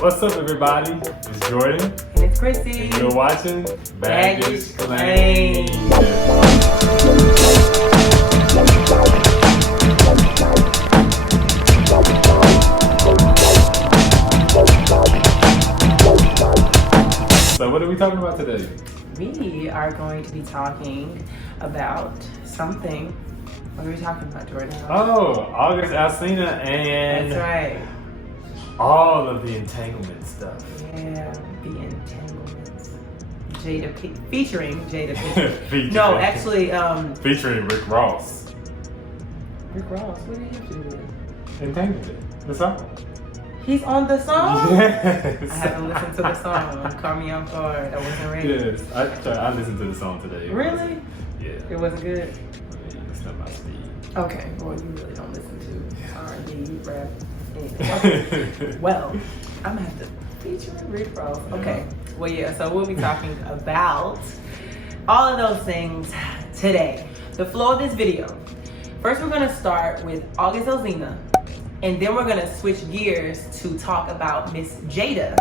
What's up, everybody? It's Jordan. And it's Chrissy. And you're watching Baggage Claim. So what are we talking about today? We are going to be talking about something. What are we talking about, Jordan? Oh, August Alsina and That's right. all of the entanglement stuff. Yeah, the Entanglements. Featuring Jada Pinkett. Featuring- No, actually, featuring Rick Ross. Rick Ross, what did he have to do with it? Entanglement, the song. He's on the song? Yes. I haven't listened to the song. Caught me off guard. I wasn't ready. Yes, I listened to the song today. Really? Yeah. It wasn't good? It's not my speed. Okay, well, you really don't listen to R&B, rap, anything. Okay. Well, I'm gonna have to feature Rick Ross. Okay, well, yeah, so we'll be talking about all of those things today. The flow of this video. First, we're gonna start with August Alsina, and then we're gonna switch gears to talk about Miss Jada.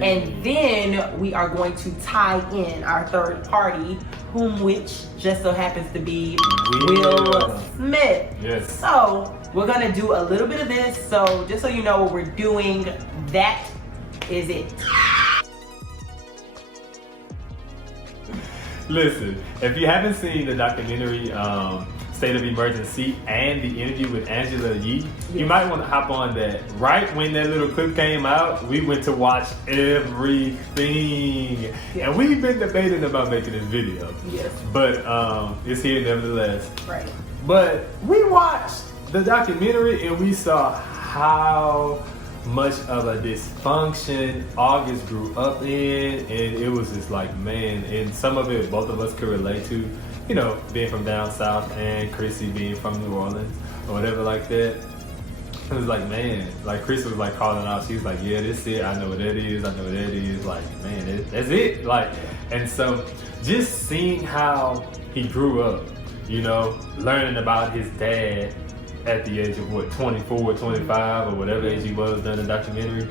And then we are going to tie in our third party, which just so happens to be Will Smith. Yes. So we're gonna do a little bit of this. So just so you know what we're doing, that is it. Listen, if you haven't seen the documentary State of Emergency and the interview with Angela Yee, you might want to hop on that. Right when that little clip came out, we went to watch everything. And we've been debating about making this video. Yes. But it's here nevertheless. Right. But we watched the documentary and we saw how much of a dysfunction August grew up in, and it was just like, man, and some of it both of us could relate to, you know, being from down south and Chrissy being from New Orleans or whatever like that. It was like, man, like Chris was like calling out, she was like, yeah, this it, I know what that is, I know what that is, like, man, that's it, like, and so just seeing how he grew up, you know, learning about his dad at the age of what, 24, 25 or whatever age he was during the documentary,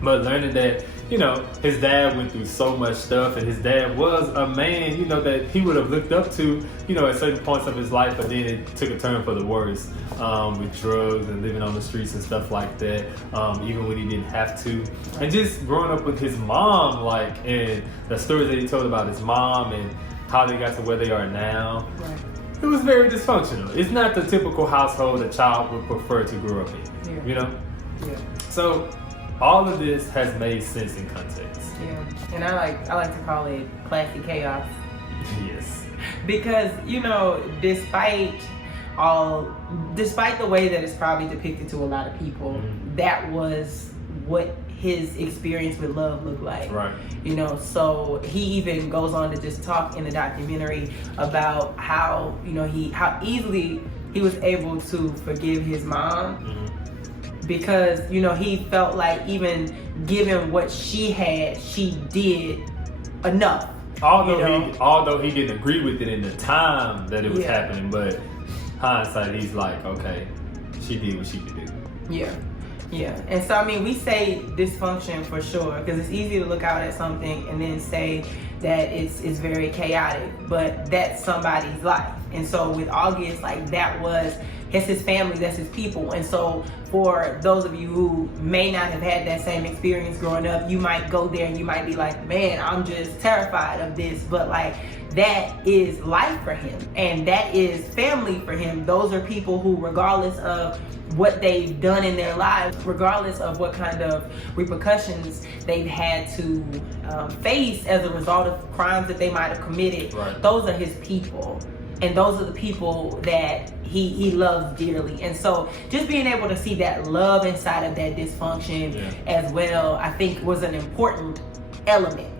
but learning that, you know, his dad went through so much stuff, and his dad was a man, you know, that he would have looked up to, you know, at certain points of his life, but then it took a turn for the worse, with drugs and living on the streets and stuff like that, even when he didn't have to. And just growing up with his mom, like, and the stories that he told about his mom and how they got to where they are now. Right. It was very dysfunctional. It's not the typical household a child would prefer to grow up in, you know? Yeah. So all of this has made sense in context. Yeah. And I like to call it classy chaos. Yes. Because, you know, despite the way that it's probably depicted to a lot of people, that was what his experience with love looked like. Right. You know, so he even goes on to just talk in the documentary about how, you know, how easily he was able to forgive his mom, because, you know, he felt like even given what she had, she did enough. Although he didn't agree with it in the time that it was happening, but hindsight, he's like, okay, she did what she could do. Yeah. Yeah, and so I mean, we say dysfunction for sure, because it's easy to look out at something and then say that it's very chaotic, but that's somebody's life. And so with August, like, that's his family, that's his people. And so for those of you who may not have had that same experience growing up, you might go there and you might be like, man, I'm just terrified of this, but like, that is life for him, and that is family for him. Those are people who, regardless of what they've done in their lives, regardless of what kind of repercussions they've had to face as a result of crimes that they might have committed, those are his people. And those are the people that he loves dearly. And so just being able to see that love inside of that dysfunction as well, I think was an important element.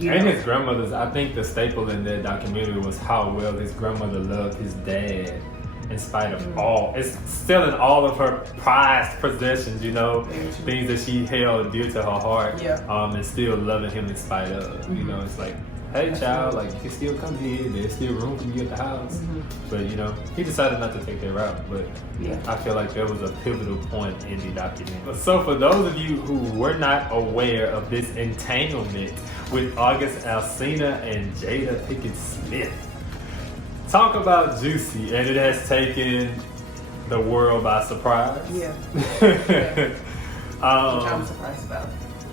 And his grandmother's, I think the staple in that documentary was how well his grandmother loved his dad in spite of all. It's still in all of her prized possessions, you know, things that she held dear to her heart, and still loving him in spite of. You know, it's like, hey, child, like, you can still come here. There's still room for you at the house. But, you know, he decided not to take that route. But I feel like there was a pivotal point in the documentary. So for those of you who were not aware of this entanglement with August Alsina and Jada Pinkett-Smith, talk about juicy, and it has taken the world by surprise. Yeah. Which I'm surprised about.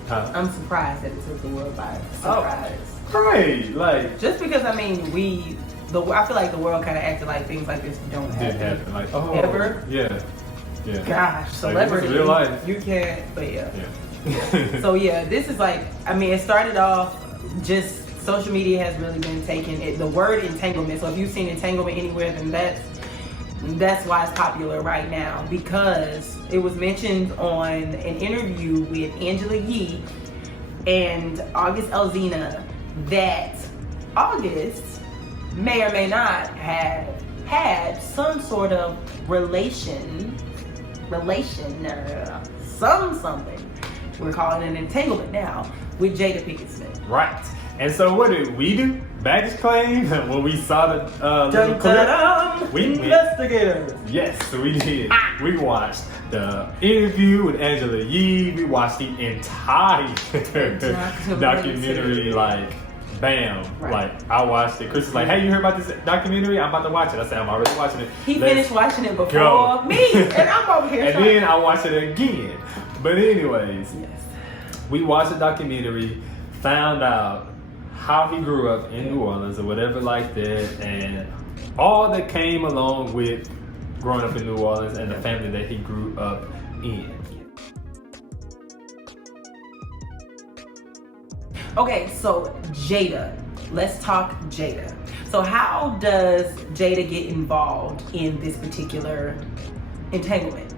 Huh? I'm surprised that it took the world by surprise. Right, like just because I feel like the world kind of acted like things like this don't happen. Like ever. Yeah. Gosh, celebrity. Like, real life. You can't. But So this is like, it started off just social media has really been taking it. The word entanglement. So if you've seen entanglement anywhere, then that's why it's popular right now, because it was mentioned on an interview with Angela Yee and August Alsina that August may or may not have had some sort of relation something. We're calling it an entanglement now with Jada Pinkett-Smith. Right. And so what did we do? Baggage claim? When we saw the little clip? Investigators. Yes, we did. We watched the interview with Angela Yee. We watched the entire documentary, like, bam. Right. Like, I watched it. Chris was like, hey, you heard about this documentary? I'm about to watch it. I said, I'm already watching it. He finished watching it before me, and I'm over here. And then I watched it again. But anyways, we watched the documentary, found out how he grew up in New Orleans or whatever like that, and all that came along with growing up in New Orleans and the family that he grew up in. Okay, so Jada. Let's talk Jada. So how does Jada get involved in this particular entanglement?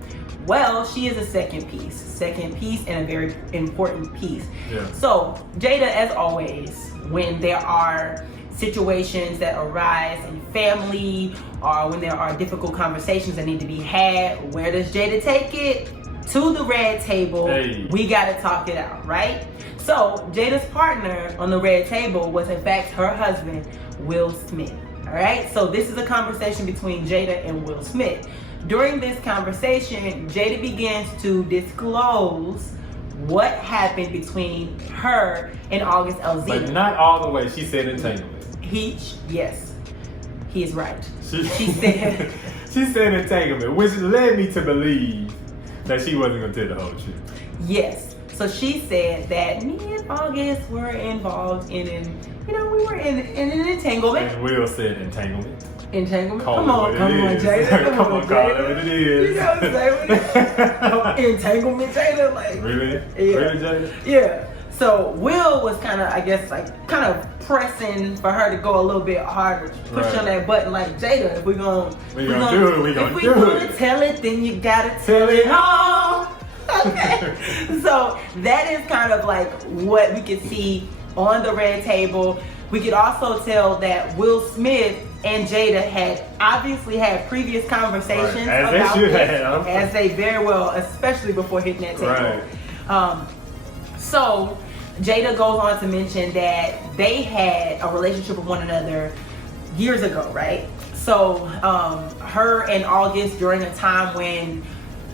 Well, she is a second piece and a very important piece. Yeah. So Jada, as always, when there are situations that arise in family or when there are difficult conversations that need to be had, where does Jada take it? To the red table. Hey. We gotta talk it out, right? So Jada's partner on the red table was in fact her husband, Will Smith. All right, so this is a conversation between Jada and Will Smith. During this conversation, Jada begins to disclose what happened between her and August Alsina. But not all the way. She said entanglement. Yes, he is right. She said she said entanglement, which led me to believe that she wasn't going to tell the whole truth. Yes. So she said that me and August were involved we were in an entanglement. And Will said entanglement. Entanglement? Come on, Jada. Come on, call it what it is. You know what I'm saying? Entanglement, Jada. Like, really? Yeah. Really, Jada? Yeah. So Will was kind of pressing for her to go a little bit harder, push on that button. Like, Jada, if we're gonna tell it, then you gotta tell it all. Okay. So that is kind of like what we could see on the red table. We could also tell that Will Smith and Jada had obviously had previous conversations As about they should this, have. as they very well, especially before hitting that table. Right. So Jada goes on to mention that they had a relationship with one another years ago, right? So her and August, during a time when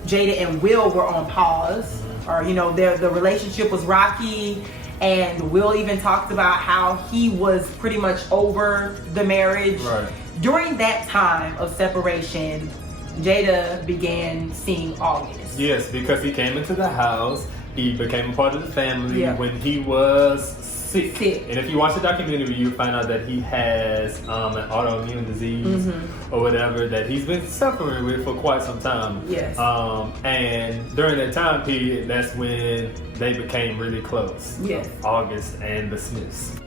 Jada and Will were on pause, or the relationship was rocky, and Will even talked about how he was pretty much over the marriage. Right. During that time of separation, Jada began seeing August. Yes, because he came into the house. He became a part of the family when he was sick. And if you watch the documentary, you find out that he has an autoimmune disease or whatever that he's been suffering with for quite some time. Yes. And during that time period, that's when they became really close. Yes. August and the Smiths.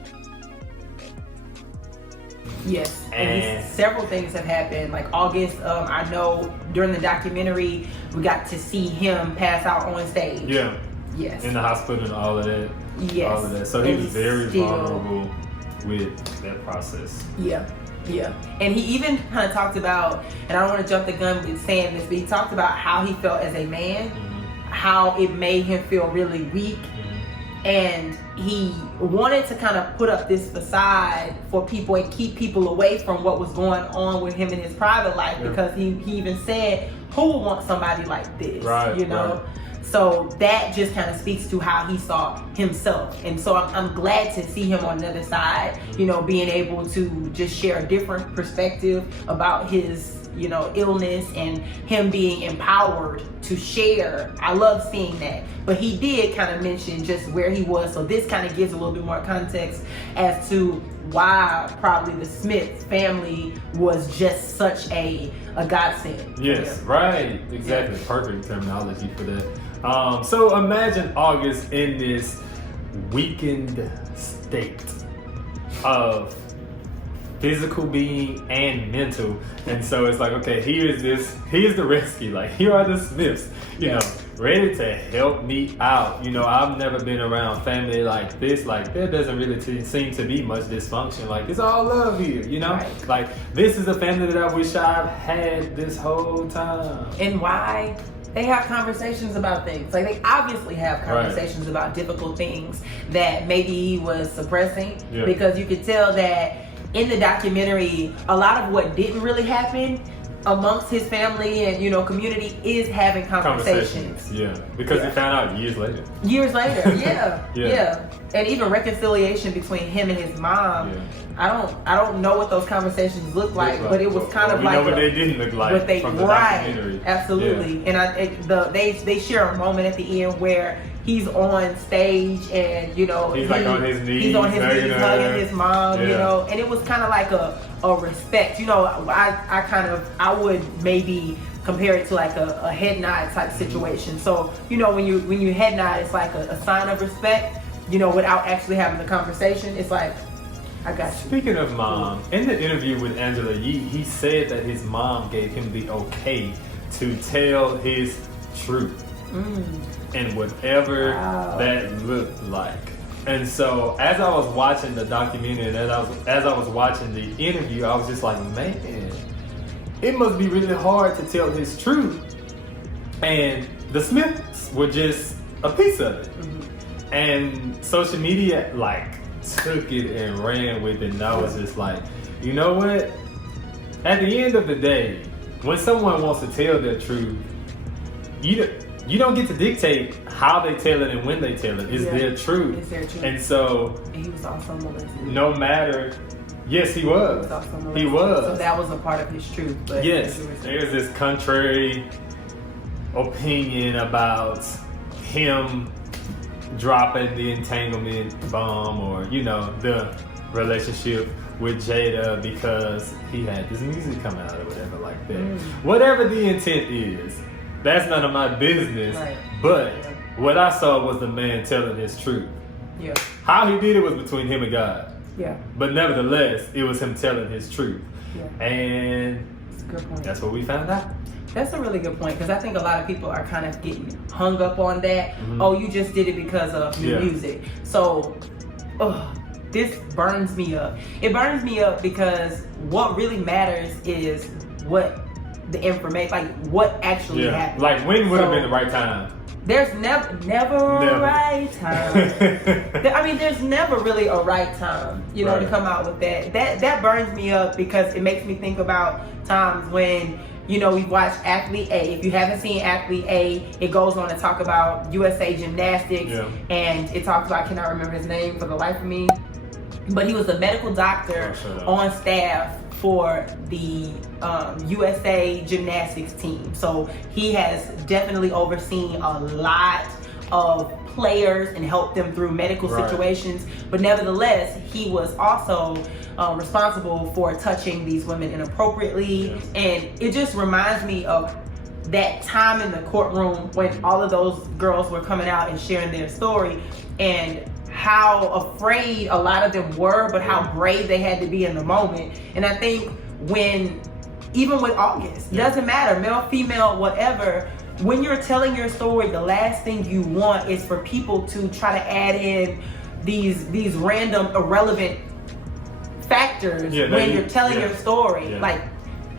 Yes, and several things have happened. Like August, I know during the documentary, we got to see him pass out on stage. Yeah. Yes. In the hospital and all of that. Yes. All of that. So he was very vulnerable with that process. Yeah. Yeah. And he even kind of talked about, and I don't want to jump the gun with saying this, but he talked about how he felt as a man, how it made him feel really weak, and he wanted to kind of put up this facade for people and keep people away from what was going on with him in his private life, because he even said, who would want somebody like this, you know? Right. So that just kind of speaks to how he saw himself. And so I'm glad to see him on the other side, you know, being able to just share a different perspective about his, you know, illness, and him being empowered to share. I love seeing that. But he did kind of mention just where he was. So this kind of gives a little bit more context as to why probably the Smith family was just such a godsend. Yes, right. Exactly. Perfect terminology for that. So imagine August in this weakened state of physical being and mental, and so it's like, okay, here's the rescue, like here are the Smiths, you know, ready to help me out. You know, I've never been around family like this. Like there doesn't really seem to be much dysfunction. Like it's all love here, you know. Like this is a family that I wish I've had this whole time. And why? They have conversations about things. Like they obviously have conversations about difficult things that maybe he was suppressing, because you could tell that in the documentary, a lot of what didn't really happen amongst his family and, you know, community is having conversations. Yeah, because he found out years later. Years later, yeah. And even reconciliation between him and his mom. I don't know what those conversations look like, but it was kind of we like know what they didn't look like from the documentary. Absolutely. And they share a moment at the end where he's on stage and, you know, he's like on his knees, hugging his mom, you know, and it was kind of like a respect. You know, I would maybe compare it to like a head nod type situation. So, you know, when you head nod, it's like a sign of respect, you know, without actually having the conversation. It's like, I got you. Speaking of mom, in the interview with Angela Yee, he said that his mom gave him the okay to tell his truth. And whatever that looked like. And so as I was watching the documentary and as I was watching the interview, I was just like, man, it must be really hard to tell his truth. And the Smiths were just a piece of it. And social media like took it and ran with it, and I was just like, you know what? At the end of the day, when someone wants to tell their truth, you don't get to dictate how they tell it and when they tell it. It's their truth. It's their truth. And so, and he was also molested. No matter, yes, he was. He was. So that was a part of his truth. But yes, there's this contrary opinion about him dropping the entanglement bomb, or, you know, the relationship with Jada because he had this music come out or whatever like that. Whatever the intent is, that's none of my business. But what I saw was the man telling his truth. How he did it was between him and God. But nevertheless, it was him telling his truth. And that's a good point. That's what we found out. That's a really good point, because I think a lot of people are kind of getting hung up on that. Oh, you just did it because of the music. So, this burns me up. It burns me up because what really matters is what the information, like what actually happened. Like when would have been the right time? There's never a right time. I mean, there's never really a right time, you know, to come out with that. That burns me up because it makes me think about times when, you know, we've watched Athlete A. If you haven't seen Athlete A, it goes on to talk about USA Gymnastics, and it talks about, I cannot remember his name for the life of me, but he was a medical doctor on staff for the USA Gymnastics team. So he has definitely overseen a lot of players and helped them through medical situations, but nevertheless, he was also responsible for touching these women inappropriately. And it just reminds me of that time in the courtroom when all of those girls were coming out and sharing their story, and how afraid a lot of them were, but how brave they had to be in the moment. And I think even with August, doesn't matter, male, female, whatever, when you're telling your story, the last thing you want is for people to try to add in these random irrelevant factors when you're telling your story. Like,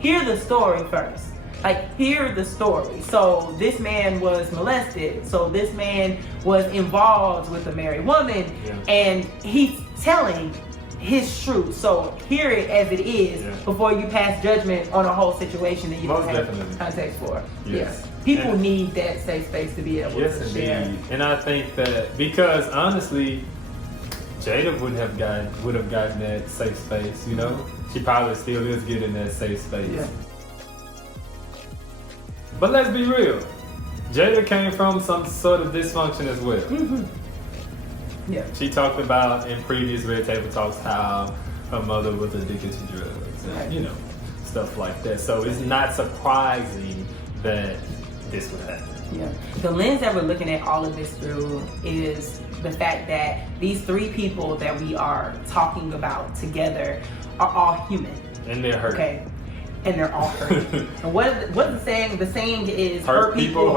hear the story first. Like, hear the story. So this man was molested. So this man was involved with a married woman, and he's telling his truth. So hear it as it is before you pass judgment on a whole situation that you don't have context for. Yes. People need that safe space to be able to share. Indeed. And I think that because honestly, Jada would have gotten that safe space, you know? She probably still is getting that safe space. Yeah. But let's be real. Jada came from some sort of dysfunction as well. Mm-hmm. Yeah. She talked about in previous Red Table Talks how her mother was addicted to drugs and, you know, stuff like that. So it's not surprising that this would happen. Yeah. The lens that we're looking at all of this through is the fact that these three people that we are talking about together are all human. And they're hurt. Okay. And they're all hurt. And what's the saying? The saying is hurt people,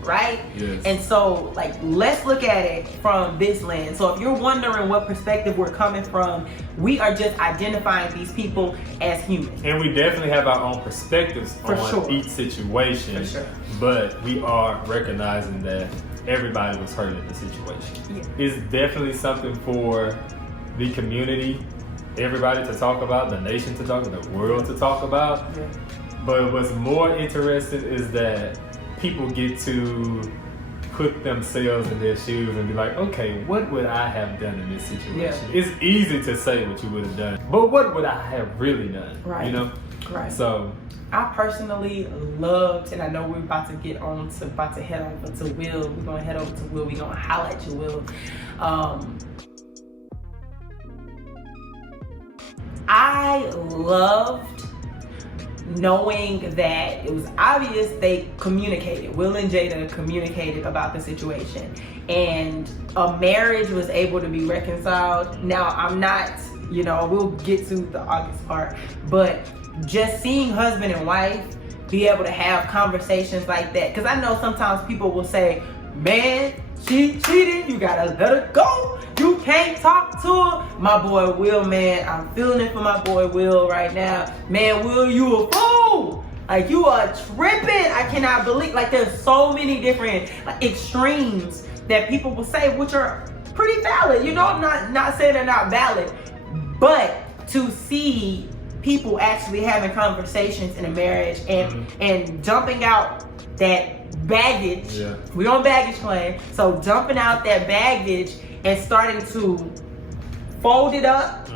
right? Yes. And so, like, let's look at it from this lens. So if you're wondering what perspective we're coming from, we are just identifying these people as humans. And we definitely have our own perspectives on each situation. For sure. But we are recognizing that everybody was hurt in the situation. Yeah. It's definitely something for the community, everybody to talk about, the nation to talk about, the world to talk about. Yeah. But what's more interesting is that people get to put themselves in their shoes and be like, okay, what would I have done in this situation? Yeah. It's easy to say what you would have done, but what would I have really done? Right. You know? Right. So I personally loved, and I know we're about to head over to Will. We're gonna head over to Will. We're gonna highlight you, Will. I loved knowing that it was obvious they communicated. Will and Jada communicated about the situation, and a marriage was able to be reconciled. Now, I'm not, we'll get to the August part, but just seeing husband and wife be able to have conversations like that, because I know sometimes people will say, man, she cheated, you gotta let her go, you can't talk to her. My boy Will, man, I'm feeling it for my boy Will right now. Man, Will, you a fool, like, you are tripping. I cannot believe, like, there's so many different extremes that people will say, which are pretty valid, I'm not saying they're not valid, but to see people actually having conversations in a marriage and dumping out that baggage. Yeah. We're on baggage claim, so dumping out that baggage and starting to fold it up,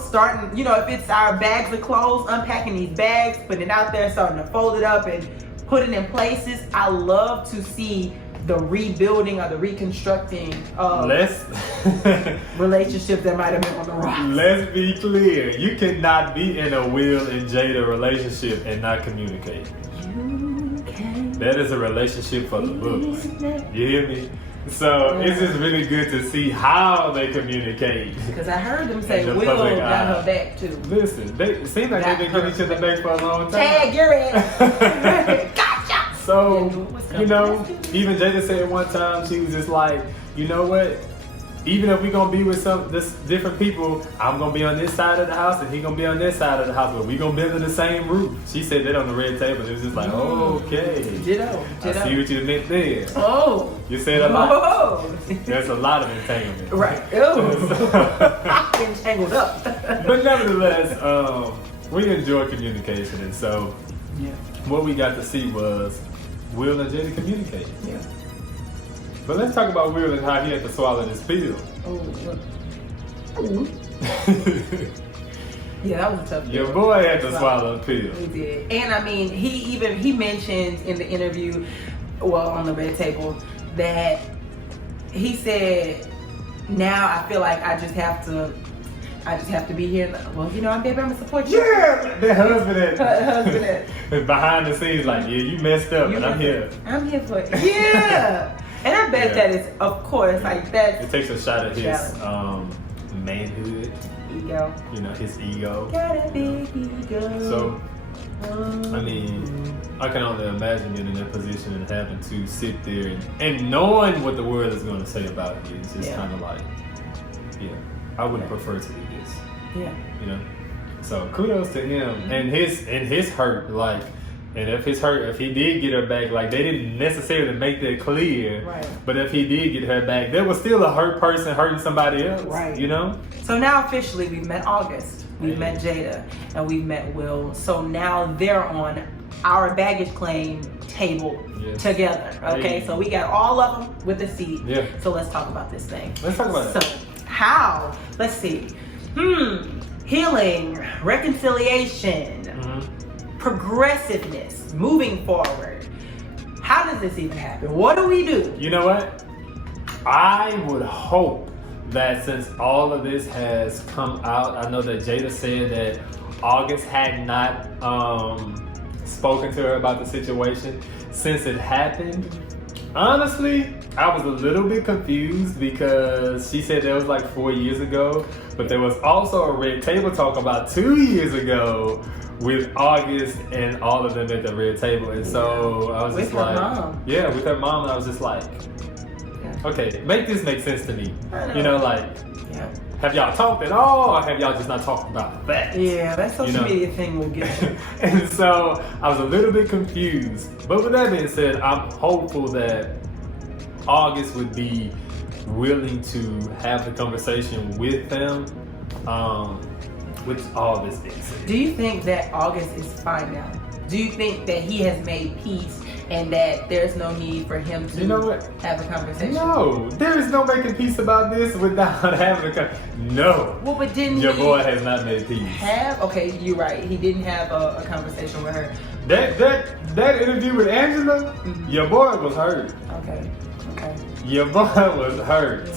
starting, if it's our bags of clothes, unpacking these bags, putting it out there, starting to fold it up and put it in places. I love to see the rebuilding or the reconstructing of relationships that might have been on the rocks. Let's be clear. You cannot be in a Will and Jada relationship and not communicate. That is a relationship for the books. You hear me? So it's just really good to see how they communicate. Because I heard them say Will got her back too. Listen, it seems like they've been getting each other back for a long time. Tag your ass. Gotcha. So, even Jada said one time, she was just like, you know what? Even if we're going to be with different people, I'm going to be on this side of the house and he's going to be on this side of the house, but we're going to be under the same roof. She said that on the red table. It was just like, okay. Ditto. I see what you meant there. Oh. You said a lot. Oh. There's a lot of entanglement. Right. Oh. Entangled up. But nevertheless, we enjoy communication. And so what we got to see was Will and Jada communicate. Yeah. But let's talk about Will and how he had to swallow this pill. Yeah, that was a tough pill. Your boy had to swallow a pill. He did. And I mean, he mentioned in the interview, on the red table, that he said, now I feel like I just have to be here. Well, I'm baby, I'm gonna support you. Yeah, the husband behind the scenes, like, yeah, you messed up, but I'm here. I'm here for it. Yeah. And I bet that is, of course, like that. It takes a shot at his manhood. Ego. His ego. Got a big ego. So, I mean, I can only imagine being in that position and having to sit there and knowing what the world is going to say about you. It's just kind of like, I would prefer to do this. Yeah. So kudos to him and his hurt. Like, And if he did get her back, like they didn't necessarily make that clear. Right. But if he did get her back, there was still a hurt person hurting somebody else. Right. You know? So now officially we've met August, we've met Jada, and we've met Will. So now they're on our baggage claim table together. Okay, so we got all of them with a seat. Yeah. So let's talk about this thing. Let's talk about it. So how? Let's see. Healing, reconciliation, progressiveness, moving forward. How does this even happen? What do we do? You know what? I would hope that since all of this has come out, I know that Jada said that August had not spoken to her about the situation since it happened. Honestly, I was a little bit confused because she said that was like 4 years ago, but there was also a red table talk about 2 years ago with August and all of them at the red table. And so I was with just her like, mom. Yeah, with her mom. And I was just like, okay, make this make sense to me. You know, like, have y'all talked at all, or have y'all just not talked about that? Yeah, that social media thing will get you. And so I was a little bit confused. But with that being said, I'm hopeful that August would be willing to have the conversation with them, with all this thing. Do you think that August is fine now? Do you think that he has made peace and that there's no need for him to have a conversation? No, there is no making peace about this without having a conversation. No. Well, but didn't your boy has not made peace. Okay, you're right. He didn't have a conversation with her. That interview with Angela, your boy was hurt. Okay. Your boy was hurt.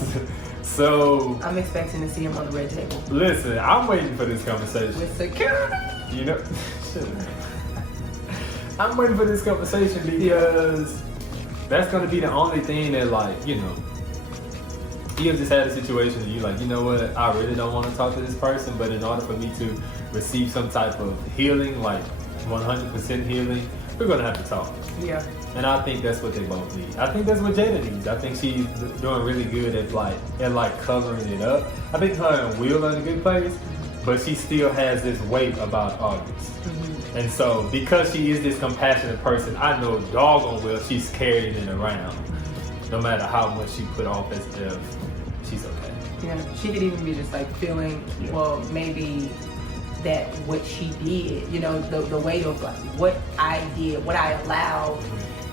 So I'm expecting to see him on the red table. Listen, I'm waiting for this conversation. With security. You know, I'm waiting for this conversation because that's gonna be the only thing that, like, you know, you just had a situation and you're like, you know what, I really don't want to talk to this person, but in order for me to receive some type of healing, like 100% healing, we're gonna have to talk. Yeah. And I think that's what they both need. I think that's what Jada needs. I think she's doing really good at covering it up. I think her and Will are in a good place, but she still has this weight about August. And so, because she is this compassionate person, I know doggone well she's carrying it around. No matter how much she put off as if she's okay. Yeah, she could even be just like feeling, well, maybe that what she did, you know, the weight of like what I did, what I allowed,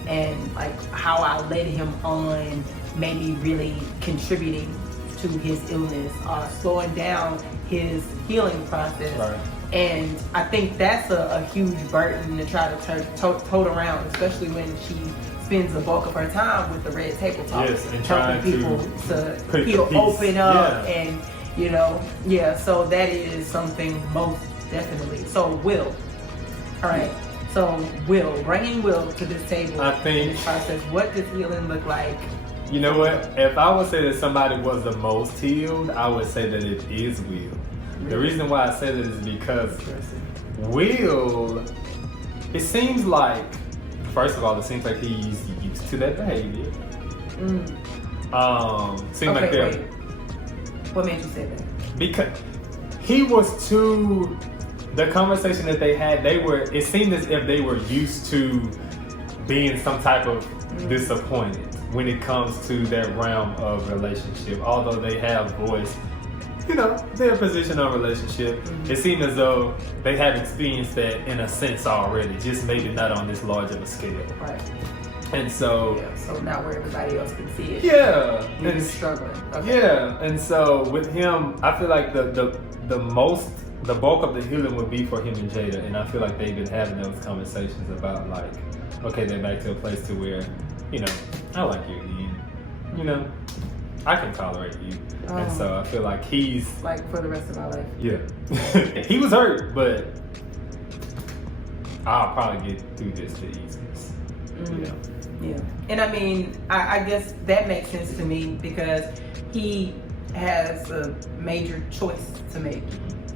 and like how I led him on, maybe really contributing to his illness, slowing down his healing process. Right. And I think that's a huge burden to try to tote around, especially when she spends the bulk of her time with the red table talk, and trying people to heal, open up, and you know, so that is something most definitely. So Will, all right. So Will, bringing Will to this table, I think, in this process, what does healing look like? You know what? If I would say that somebody was the most healed, I would say that it is Will. The reason why I say that is because Will, it seems like, first of all, it seems like he's used to that behavior. Seems like they're... Wait. What made you say that? Because he was too... The conversation that they had, it seemed as if they were used to being some type of disappointed when it comes to that realm of relationship. Although they have voiced, you know, their position on relationship, it seemed as though they have experienced that in a sense already, just maybe not on this large of a scale. Right. And so... so not where everybody else can see it. Yeah. You're just struggling. Okay. Yeah. And so with him, I feel like the bulk of the healing would be for him and Jada, and I feel like they've been having those conversations about, like, okay, they're back to a place to where, you know, I like you again. You know, I can tolerate you. And so I feel like he's... Like for the rest of my life. Yeah. He was hurt, but I'll probably get through this the easiest. You know? Yeah. And I mean, I guess that makes sense to me because he has a major choice to make.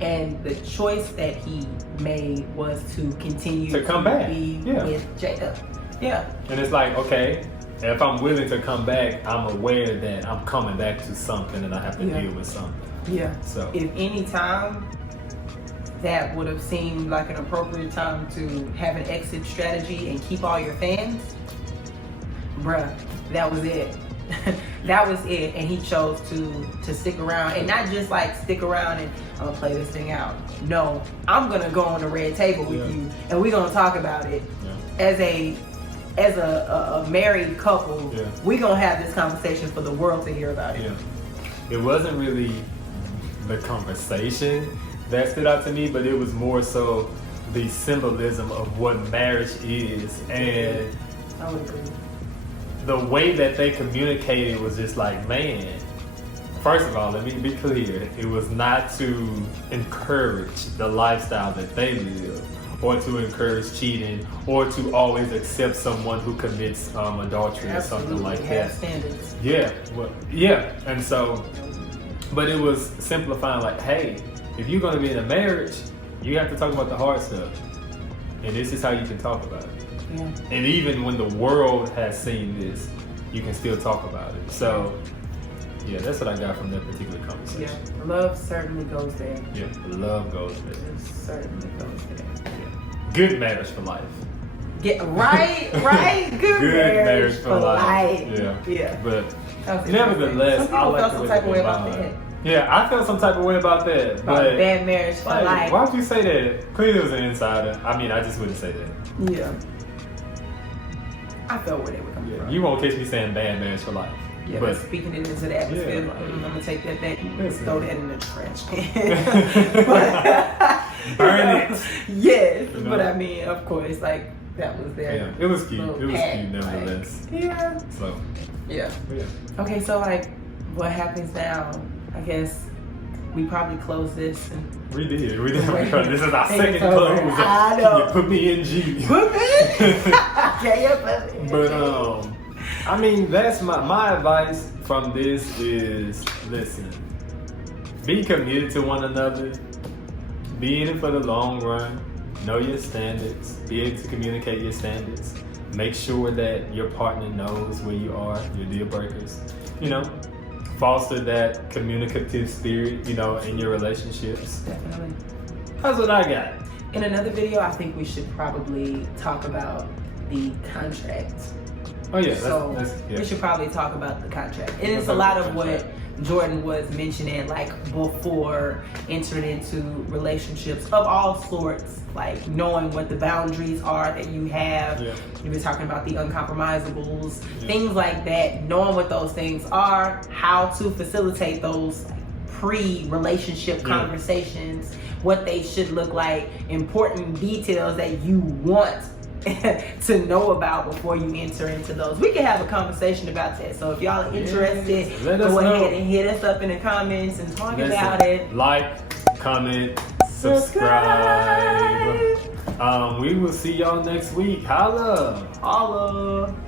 And the choice that he made was to continue to come back be with Jada. Yeah. And it's like, okay, if I'm willing to come back, I'm aware that I'm coming back to something and I have to deal with something. Yeah. So if any time that would have seemed like an appropriate time to have an exit strategy and keep all your fans, bruh, that was it. That was it. And he chose to stick around, and not just like stick around and I'm gonna play this thing out. No, I'm gonna go on the red table with you, and we're gonna talk about it. As a married couple, we're gonna have this conversation for the world to hear about it. It wasn't really the conversation that stood out to me, but it was more so the symbolism of what marriage is, and I would agree. The way that they communicated was just like, man, first of all, let me be clear, it was not to encourage the lifestyle that they live, or to encourage cheating, or to always accept someone who commits adultery or something like that. Standards. And so, but it was simplifying like, hey, if you're going to be in a marriage, you have to talk about the hard stuff. And this is how you can talk about it. Yeah. And even when the world has seen this, you can still talk about it. So, yeah, that's what I got from that particular conversation. Yeah, love certainly goes there. Yeah, love goes there. It certainly goes there. Yeah. Good marriage for life. Right. Good marriage for life. Yeah. But nevertheless, I felt some type of way about that. Yeah, I felt some type of way about that. About bad marriage for life. Why would you say that? Clearly it was an insider. I mean, I just wouldn't say that. Yeah. I felt where they were coming from. You won't catch me saying bad marriage for life. Yeah, but speaking it into the atmosphere, I'm going to take that back and throw that in the trash can. Burn it. Yes, but I mean, of course, like, that was there. Yeah, it was cute. It was cute nevertheless. Like, So. Yeah. Okay, so like, what happens now? I guess we probably close this. We did. This is our second close. I know. You put me in G. Put me in? Okay, you put me in. But I mean, that's my advice from this is, listen, be committed to one another, be in it for the long run, know your standards, be able to communicate your standards, make sure that your partner knows where you are, your deal breakers, foster that communicative spirit, in your relationships. Definitely. That's what I got. In another video, I think we should probably talk about the contract. Oh yeah, we should probably talk about the contract. And it's a lot of what Jordan was mentioning, like before entering into relationships of all sorts, like knowing what the boundaries are that you have. You were talking about the uncompromisables, things like that, knowing what those things are, how to facilitate those pre-relationship conversations, what they should look like, important details that you want to know about before you enter into those. We can have a conversation about that. So if y'all are interested, go ahead and hit us up in the comments and talk about it. Like, comment, subscribe. We will see y'all next week. Holla.